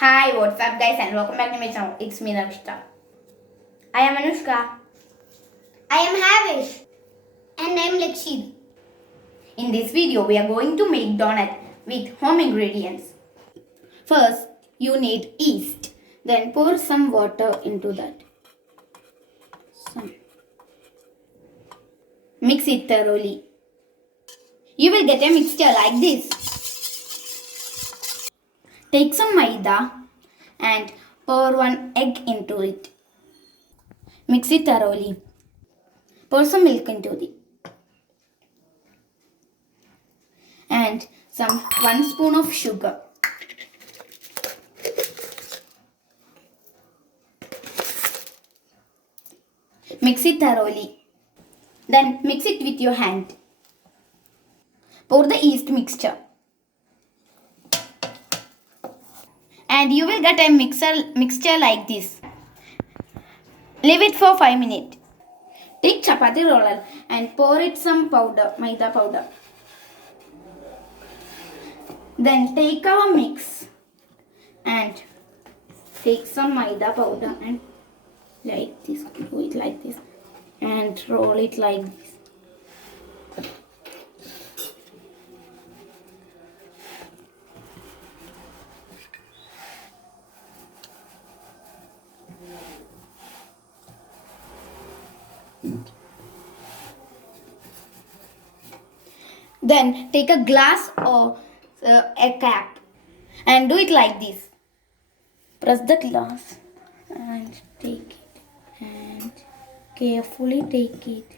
Hi, what's up guys and welcome back to my channel. It's me Navishta. I am Anushka. I am Havish. And I am Lakshid. In this video, we are going to make donut with home ingredients. First, you need yeast. Then pour some water into that. Mix it thoroughly. You will get a mixture like this. Take some maida and pour one egg into it. Mix it thoroughly. Pour some milk into it. And some 1 spoon of sugar. Mix it thoroughly. Then mix it with your hand. Pour the yeast mixture. And you will get a mixture like this. Leave it for 5 minutes. Take chapati roller and pour it some powder, maida powder. Then take our mix and take some maida powder and like this, do it like this and roll it like this. Then take a glass or a cap and do it like this. Press the glass and take it and carefully take it.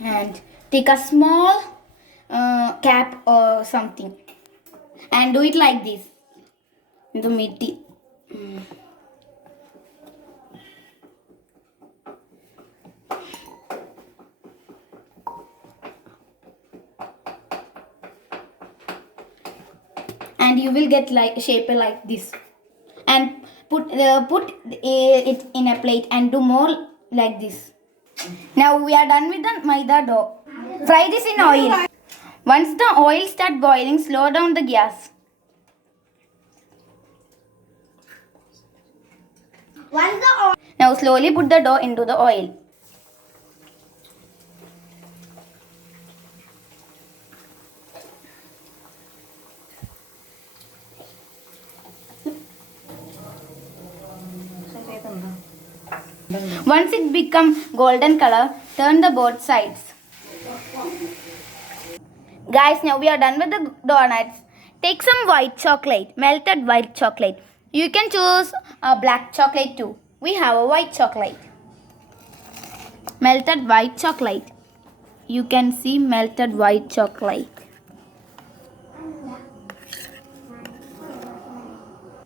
And take a small cap or something and do it like this in the middle. And you will get like shape like this and put it in a plate and do more like this. Now we are done with the maida dough. Fry this in oil. Once the oil start boiling, slow down the gas. Now slowly put the dough into the oil. Once it become golden color, turn the both sides. Guys, now we are done with the donuts. Take some white chocolate, melted white chocolate. You can choose a black chocolate too. We have a white chocolate. Melted white chocolate. You can see melted white chocolate.